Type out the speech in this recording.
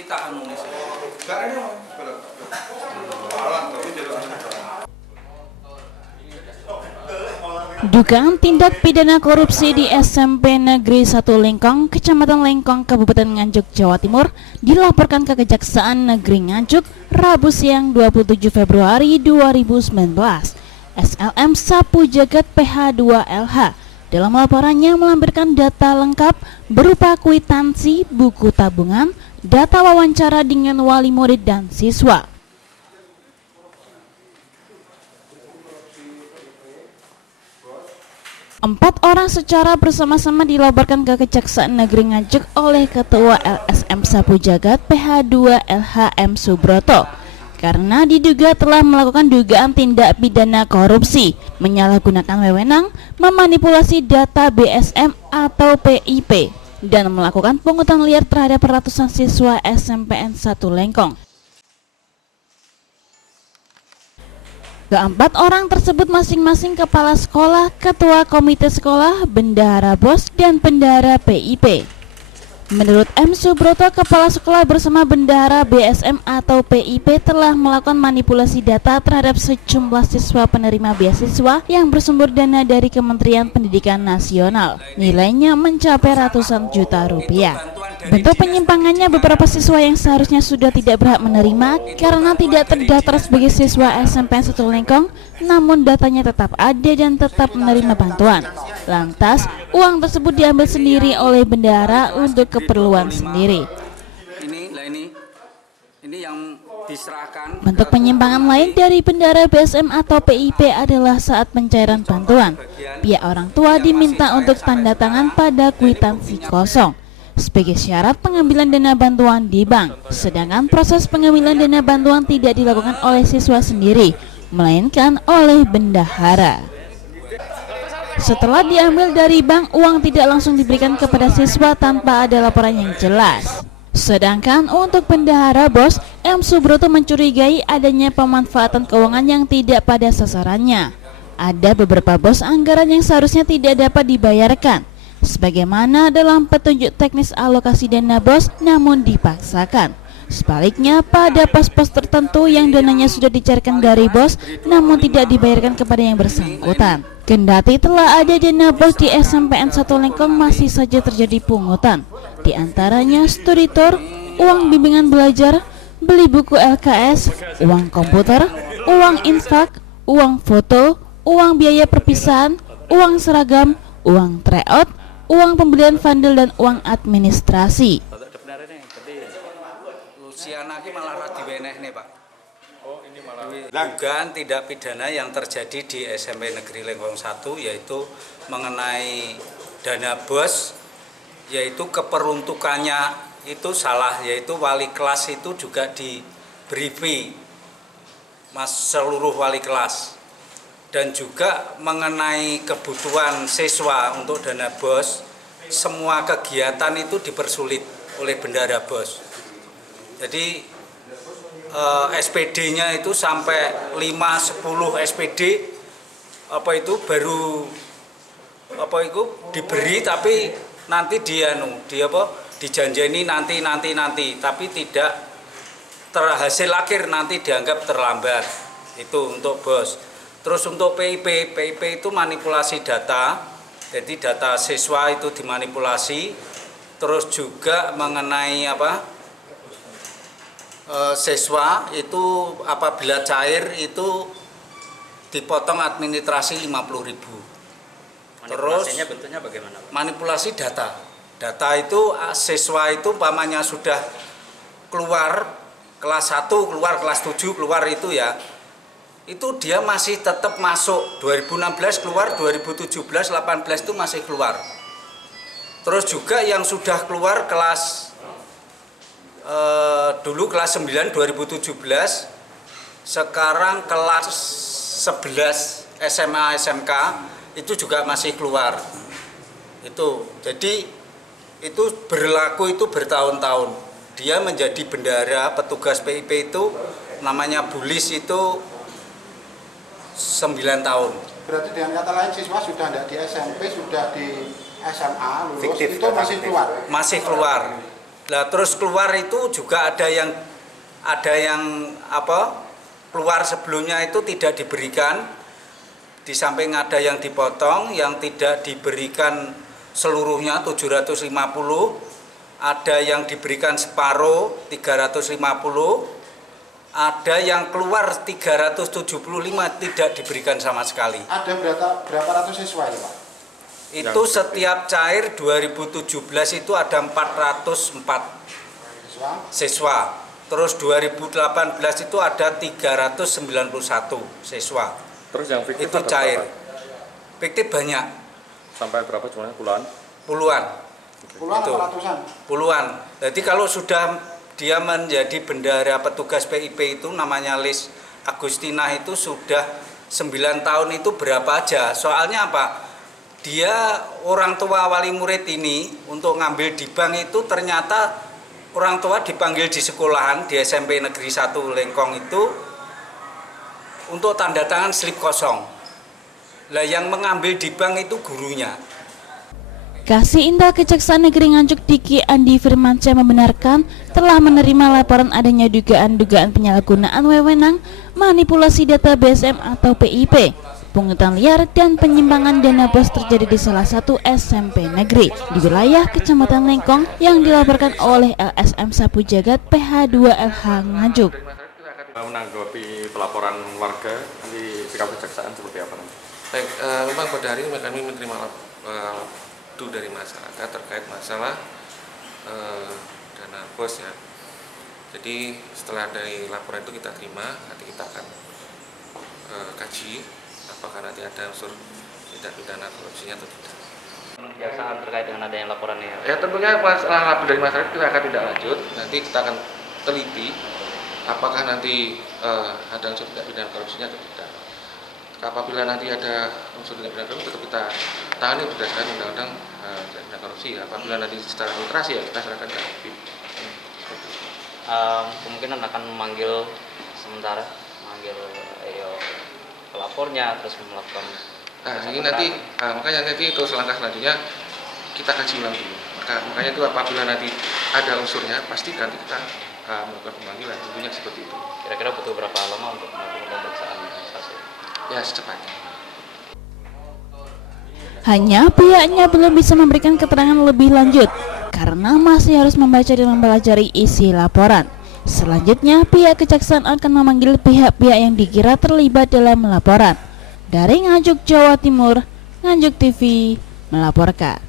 kita anulis. Dugaan tindak pidana korupsi di SMP Negeri 1 Lengkong, Kecamatan Lengkong, Kabupaten Nganjuk, Jawa Timur dilaporkan ke Kejaksaan Negeri Nganjuk Rabu siang 27 Februari 2019. SLM Sapu Jagat PH2LH dalam laporannya melampirkan data lengkap berupa kwitansi, buku tabungan, data wawancara dengan wali murid dan siswa. Empat orang secara bersama-sama dilaporkan ke Kejaksaan Negeri Nganjuk oleh Ketua LSM Sapu Jagat PH2LH M. Subroto karena diduga telah melakukan dugaan tindak pidana korupsi, menyalahgunakan wewenang, memanipulasi data BSM atau PIP, dan melakukan pungutan liar terhadap ratusan siswa SMPN 1 Lengkong. Keempat orang tersebut masing-masing kepala sekolah, ketua komite sekolah, bendahara BOS, dan bendahara PIP. Menurut M. Subroto, kepala sekolah bersama bendahara BSM atau PIP telah melakukan manipulasi data terhadap sejumlah siswa penerima beasiswa yang bersumber dana dari Kementerian Pendidikan Nasional. Nilainya mencapai ratusan juta rupiah. Bentuk penyimpangannya, beberapa siswa yang seharusnya sudah tidak berhak menerima karena tidak terdaftar sebagai siswa SMPN 1 Lengkong, namun datanya tetap ada dan tetap menerima bantuan. Lantas, uang tersebut diambil sendiri oleh bendahara untuk keperluan sendiri. Ini yang diserahkan. Bentuk penyimpangan lain dari bendahara BSM atau PIP adalah saat pencairan bantuan, pihak orang tua diminta untuk tanda tangan pada kwitansi kosong sebagai syarat pengambilan dana bantuan di bank, sedangkan proses pengambilan dana bantuan tidak dilakukan oleh siswa sendiri, melainkan oleh bendahara. Setelah diambil dari bank, uang tidak langsung diberikan kepada siswa tanpa ada laporan yang jelas. Sedangkan untuk bendahara BOS, M. Subroto mencurigai adanya pemanfaatan keuangan yang tidak pada sasarannya. Ada beberapa BOS anggaran yang seharusnya tidak dapat dibayarkan, sebagaimana dalam petunjuk teknis alokasi dana BOS namun dipaksakan. Sebaliknya, pada pos-pos tertentu yang dananya sudah dicairkan dari BOS namun tidak dibayarkan kepada yang bersangkutan. Kendati telah ada dana BOS di SMPN 1 Lengkong, masih saja terjadi pungutan. Di antaranya studi tour, uang bimbingan belajar, beli buku LKS, uang komputer, uang infak, uang foto, uang biaya perpisahan, uang seragam, uang tryout, uang pembelian vandal, dan uang administrasi. Luciana ini malah diweneh nih Pak. Oh, ini malah dugaan tindak pidana yang terjadi di SMP Negeri Lengkong 1, yaitu mengenai dana BOS, yaitu keperuntukannya itu salah, yaitu wali kelas itu juga diberi fee seluruh wali kelas. Dan juga mengenai kebutuhan siswa untuk dana BOS, semua kegiatan itu dipersulit oleh bendahara BOS. Jadi SPD-nya itu sampai 5-10 SPD baru diberi, tapi nanti dijanjeni nanti, tapi tidak terhasil akhir, nanti dianggap terlambat. Itu untuk BOS. Terus untuk PIP itu manipulasi data, jadi data siswa itu dimanipulasi. Terus juga mengenai siswa itu apabila cair itu dipotong administrasi 50.000. Manipulasinya bentuknya bagaimana? Manipulasi data. Data itu siswa itu umpamanya sudah keluar kelas 1, keluar kelas 7, keluar itu ya. Itu dia masih tetap masuk, 2016 keluar, 2017, 18 itu masih keluar. Terus juga yang sudah keluar kelas dulu kelas 9 2017, sekarang kelas 11 SMA SMK itu juga masih keluar. Itu jadi itu berlaku itu bertahun-tahun. Dia menjadi bendahara petugas PIP itu namanya Bulis itu 9 tahun. Berarti dengan kata lain siswa sudah tidak di SMP, sudah di SMA, lulus, fiktif, itu masih keluar? Masih keluar. Lah terus keluar itu juga ada yang keluar sebelumnya itu tidak diberikan. Di samping ada yang dipotong, yang tidak diberikan seluruhnya 750, ada yang diberikan separuh 350, ada yang keluar 375 tidak diberikan sama sekali. Ada berapa ratus siswa ini, Pak? Itu setiap cair 2017 itu ada 404 siswa. Terus 2018 itu ada 391 siswa. Terus yang fiktif itu cair. Fiktif banyak. Sampai berapa jumlahnya? Puluhan? Puluhan. Puluhan itu. atau ratusan? Puluhan. Jadi kalau sudah dia menjadi bendahara petugas PIP itu namanya Lis Agustina itu sudah 9 tahun itu berapa aja. Soalnya apa? Dia orang tua wali murid ini untuk ngambil di bank itu ternyata orang tua dipanggil di sekolahan di SMP Negeri 1 Lengkong itu untuk tanda tangan slip kosong. Lah yang mengambil di bank itu gurunya. Kasih Intel Kejaksaan Negeri Nganjuk Diki Andi Firmansyah membenarkan telah menerima laporan adanya dugaan-dugaan penyalahgunaan wewenang, manipulasi data BSM atau PIP, pungutan liar dan penyimpangan dana bos terjadi di salah satu SMP negeri di wilayah Kecamatan Lengkong yang dilaporkan oleh LSM Sapu Jagat PH2LH Nganjuk. Menanggapi pelaporan warga di sikap kejaksaan seperti apa? Baik, memang pada hari ini kami menerima dari masyarakat terkait masalah dana bos ya. Jadi setelah dari laporan itu kita terima, nanti kita akan kaji apakah nanti ada unsur tindak pidana korupsinya atau tidak. Kejaksaan terkait dengan adanya laporan ini. Ya tentunya masalah dari masyarakat kita akan tidak lanjut, nanti kita akan teliti apakah nanti ada unsur tindak pidana korupsinya atau tidak. Apabila nanti ada unsur tindak pidana korupsi tetap kita tangani berdasarkan undang-undang tindak pidana korupsi. Apabila nanti secara administrasi ya kita serahkan ke HPIP. Kemungkinan akan memanggil pelapornya terus melakukan. Nah ini nanti makanya nanti itu langkah selanjutnya kita kaji ulang dulu. Makanya itu apabila nanti ada unsurnya pasti nanti kita melakukan pemanggilan. Tentunya seperti itu. Kira-kira butuh berapa lama untuk melakukan pemeriksaan saksi? Ya secepatnya. Hanya pihaknya belum bisa memberikan keterangan lebih lanjut karena masih harus membaca dan mempelajari isi laporan. Selanjutnya, pihak kejaksaan akan memanggil pihak-pihak yang dikira terlibat dalam laporan. Dari Nganjuk, Jawa Timur, Nganjuk TV melaporkan.